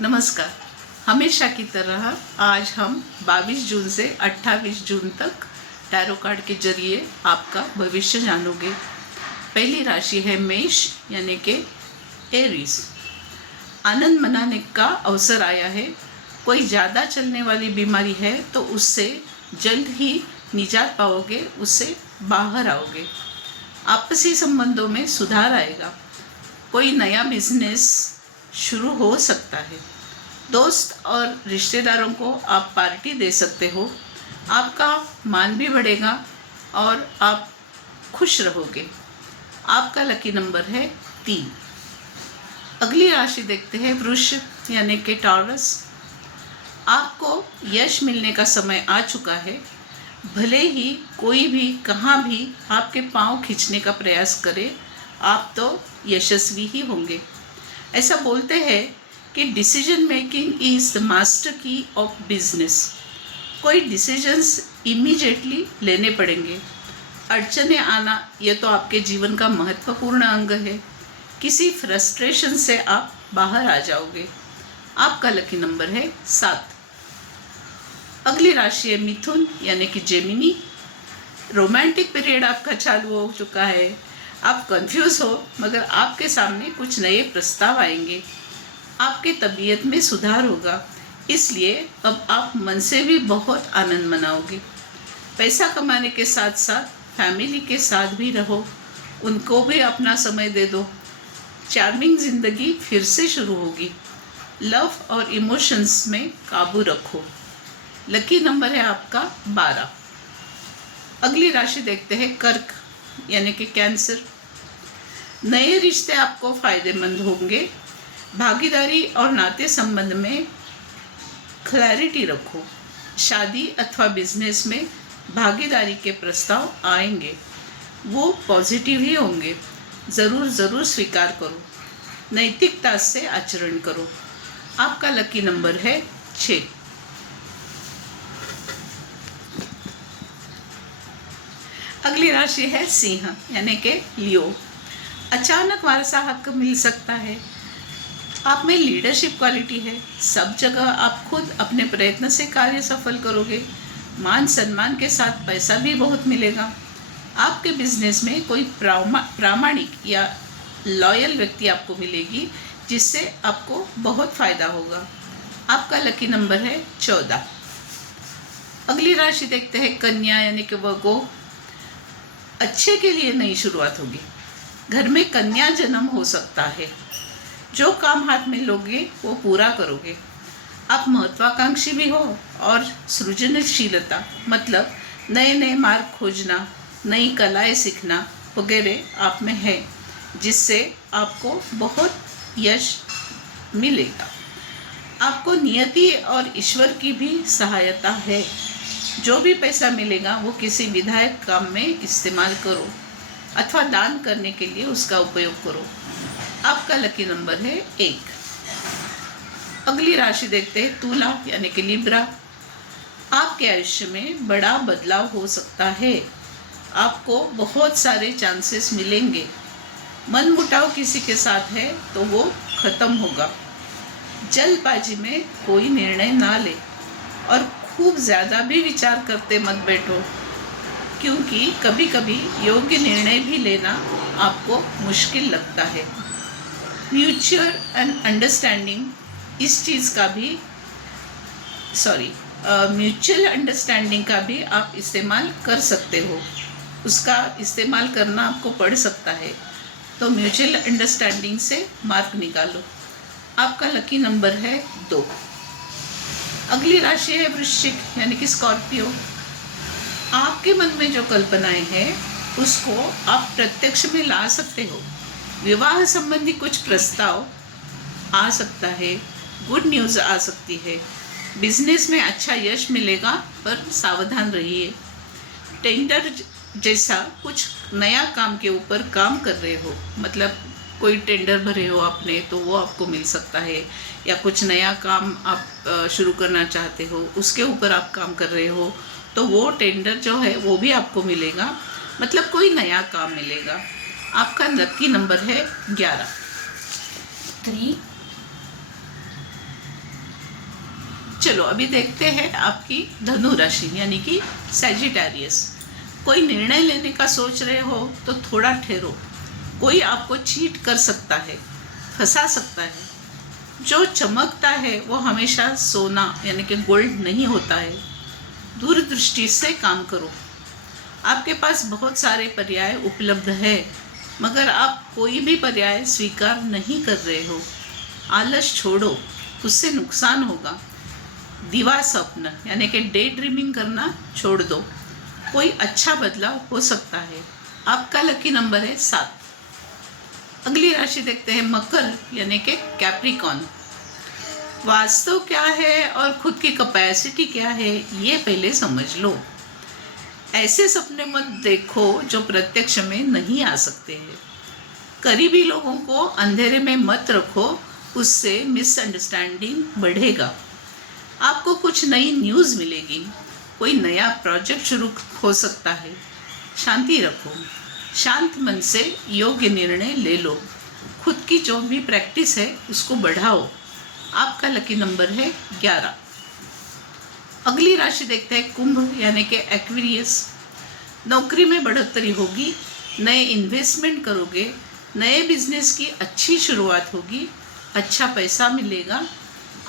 नमस्कार। हमेशा की तरह आज हम 22 जून से 28 जून तक टैरो कार्ड के जरिए आपका भविष्य जानोगे। पहली राशि है मेष यानी कि एरीज। आनंद मनाने का अवसर आया है। कोई ज़्यादा चलने वाली बीमारी है तो उससे जल्द ही निजात पाओगे, उससे बाहर आओगे। आपसी संबंधों में सुधार आएगा। कोई नया बिजनेस शुरू हो सकता है। दोस्त और रिश्तेदारों को आप पार्टी दे सकते हो। आपका मान भी बढ़ेगा और आप खुश रहोगे। आपका लकी नंबर है 3। अगली राशि देखते हैं वृष यानी कि टॉरस। आपको यश मिलने का समय आ चुका है। भले ही कोई भी कहाँ भी आपके पाँव खींचने का प्रयास करे, आप तो यशस्वी ही होंगे। ऐसा बोलते हैं कि decision making is the master की ऑफ बिजनेस। कोई डिसीजंस इमीडिएटली लेने पड़ेंगे। अड़चने आना यह तो आपके जीवन का महत्वपूर्ण अंग है। किसी फ्रस्ट्रेशन से आप बाहर आ जाओगे। आपका लकी नंबर है 7। अगली राशि है मिथुन यानी कि जेमिनी। रोमांटिक पीरियड आपका चालू हो चुका है। आप कंफ्यूज हो, मगर आपके सामने कुछ नए प्रस्ताव आएंगे। आपके तबीयत में सुधार होगा, इसलिए अब आप मन से भी बहुत आनंद मनाओगे। पैसा कमाने के साथ साथ फैमिली के साथ भी रहो, उनको भी अपना समय दे दो। चार्मिंग जिंदगी फिर से शुरू होगी। लव और इमोशंस में काबू रखो। लकी नंबर है आपका 12। अगली राशि देखते हैं कर्क यानी कि कैंसर। नए रिश्ते आपको फायदेमंद होंगे। भागीदारी और नाते संबंध में क्लैरिटी रखो। शादी अथवा बिजनेस में भागीदारी के प्रस्ताव आएंगे, वो पॉजिटिव ही होंगे। ज़रूर स्वीकार करो। नैतिकता से आचरण करो। आपका लकी नंबर है 6। अगली राशि है सिंह यानी कि लियो। अचानक वारसा हक मिल सकता है। आप में लीडरशिप क्वालिटी है। सब जगह आप खुद अपने प्रयत्न से कार्य सफल करोगे। मान सम्मान के साथ पैसा भी बहुत मिलेगा। आपके बिजनेस में कोई प्रामाणिक या लॉयल व्यक्ति आपको मिलेगी, जिससे आपको बहुत फायदा होगा। आपका लकी नंबर है 14। अगली राशि देखते हैं कन्या यानी कि वर्गो। अच्छे के लिए नई शुरुआत होगी। घर में कन्या जन्म हो सकता है। जो काम हाथ में लोगे वो पूरा करोगे। आप महत्वाकांक्षी भी हो और सृजनशीलता मतलब नए मार्ग खोजना, नई कलाएं सीखना वगैरह आप में है, जिससे आपको बहुत यश मिलेगा। आपको नियति और ईश्वर की भी सहायता है। जो भी पैसा मिलेगा वो किसी विधायक काम में इस्तेमाल करो अथवा दान करने के लिए उसका उपयोग करो। आपका लकी नंबर है 1। अगली राशि देखते हैं तुला यानी कि लिब्रा। आपके आयुष्य में बड़ा बदलाव हो सकता है। आपको बहुत सारे चांसेस मिलेंगे। मनमुटाव किसी के साथ है तो वो खत्म होगा। जल्दबाजी में कोई निर्णय ना ले और खूब ज़्यादा भी विचार करते मत बैठो, क्योंकि कभी कभी योग्य निर्णय भी लेना आपको मुश्किल लगता है। म्यूचुअल अंडरस्टैंडिंग का भी आप इस्तेमाल कर सकते हो। उसका इस्तेमाल करना आपको पड़ सकता है, तो म्यूचुअल अंडरस्टैंडिंग से मार्क निकालो। आपका लकी नंबर है 2। अगली राशि है वृश्चिक यानी कि स्कॉर्पियो। आपके मन में जो कल्पनाएं हैं उसको आप प्रत्यक्ष में ला सकते हो। विवाह संबंधी कुछ प्रस्ताव आ सकता है। गुड न्यूज़ आ सकती है। बिजनेस में अच्छा यश मिलेगा, पर सावधान रहिए। टेंडर जैसा कुछ नया काम के ऊपर काम कर रहे हो, मतलब कोई टेंडर भरे हो आपने तो वो आपको मिल सकता है, या कुछ नया काम आप शुरू करना चाहते हो, उसके ऊपर आप काम कर रहे हो तो वो टेंडर जो है वो भी आपको मिलेगा, मतलब कोई नया काम मिलेगा। आपका लकी नंबर है 11। 3 चलो अभी देखते हैं आपकी धनु राशि यानी कि सैजिटेरियस। कोई निर्णय लेने का सोच रहे हो तो थोड़ा ठहरो। कोई आपको चीट कर सकता है, फंसा सकता है। जो चमकता है वो हमेशा सोना यानी कि गोल्ड नहीं होता है। दूरदृष्टि से काम करो। आपके पास बहुत सारे पर्याय उपलब्ध है, मगर आप कोई भी पर्याय स्वीकार नहीं कर रहे हो। आलस छोड़ो, उससे नुकसान होगा। दिवा स्वप्न यानी कि डे ड्रीमिंग करना छोड़ दो। कोई अच्छा बदलाव हो सकता है। आपका लकी नंबर है 7। अगली राशि देखते हैं मकर यानी कि कैप्रिकॉन। वास्तव क्या है और खुद की कैपेसिटी क्या है ये पहले समझ लो। ऐसे सपने मत देखो जो प्रत्यक्ष में नहीं आ सकते हैं। करीबी लोगों को अंधेरे में मत रखो, उससे मिसअंडरस्टैंडिंग बढ़ेगा। आपको कुछ नई न्यूज़ मिलेगी। कोई नया प्रोजेक्ट शुरू हो सकता है। शांति रखो। शांत मन से योग्य निर्णय ले लो। खुद की जो भी प्रैक्टिस है उसको बढ़ाओ। आपका लकी नंबर है 11। अगली राशि देखते हैं कुंभ यानी कि एक्वेरियस। नौकरी में बढ़ोतरी होगी। नए इन्वेस्टमेंट करोगे। नए बिजनेस की अच्छी शुरुआत होगी। अच्छा पैसा मिलेगा।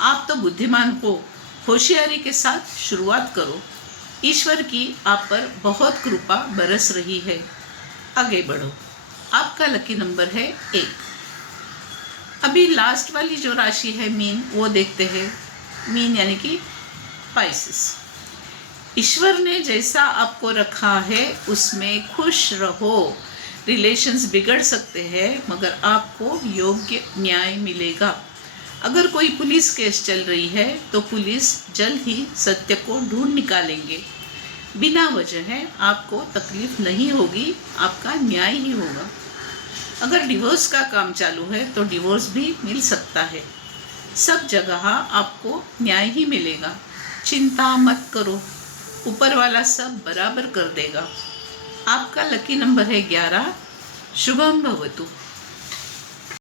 आप तो बुद्धिमान हो, होशियारी के साथ शुरुआत करो। ईश्वर की आप पर बहुत कृपा बरस रही है। आगे बढ़ो। आपका लकी नंबर है 1। अभी लास्ट वाली जो राशि है मीन, वो देखते हैं। मीन यानी कि स्पाइसेस। ईश्वर ने जैसा आपको रखा है उसमें खुश रहो। रिलेशंस बिगड़ सकते हैं मगर आपको योग्य न्याय मिलेगा। अगर कोई पुलिस केस चल रही है तो पुलिस जल्द ही सत्य को ढूंढ निकालेंगे। बिना वजह आपको तकलीफ नहीं होगी, आपका न्याय ही होगा। अगर डिवोर्स का काम चालू है तो डिवोर्स भी मिल सकता है। सब जगह आपको न्याय ही मिलेगा। चिंता मत करो, ऊपर वाला सब बराबर कर देगा। आपका लकी नंबर है 11। शुभम भवतु।